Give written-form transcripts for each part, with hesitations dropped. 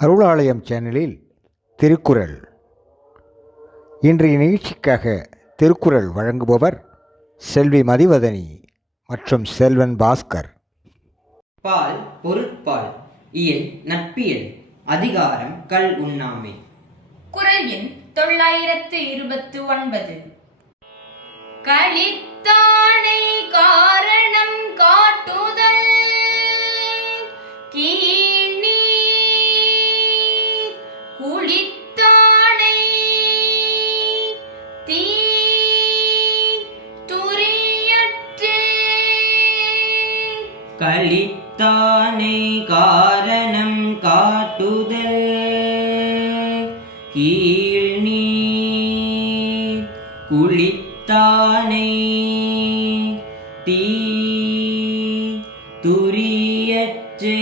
அருளாலயம் சேனலில் திருக்குறள். இன்றைய நிகழ்ச்சிக்காக திருக்குறள் வழங்குபவர் செல்வி மதிவதனி மற்றும் செல்வன் பாஸ்கர். பால் பொருட்பால் இயல் நட்பியல் அதிகாரம் கல் உண்ணாமை. குறள் எண் 929. களித்தானை காரணம் காட்டுதல் கீழ்நீர் குளித்தானை தீ துரியற்றே. களித்தானை காரணம் காட்டுதல் கீழ்நீர் குளித்தானை தீ துரியற்றே.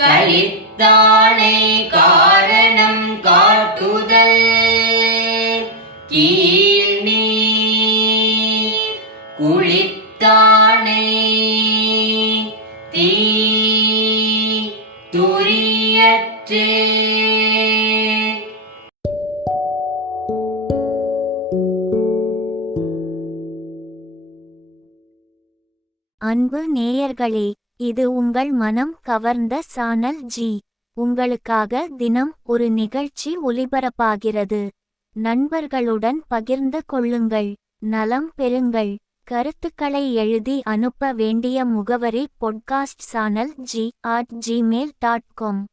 களித்தானை காரணம் காட்டுதல் கீழ்நீர் குளித்தானை தீ துரியற்றே. அன்பு நேயர்களே, இது உங்கள் மனம் கவர்ந்த சானல் ஜி. உங்களுக்காக தினம் ஒரு நிகழ்ச்சி ஒலிபரப்பாகிறது. நண்பர்களுடன் பகிர்ந்து கொள்ளுங்கள், நலம் பெறுங்கள். கருத்துக்களை எழுதி அனுப்ப வேண்டிய முகவரி podcast channel@gmail.com.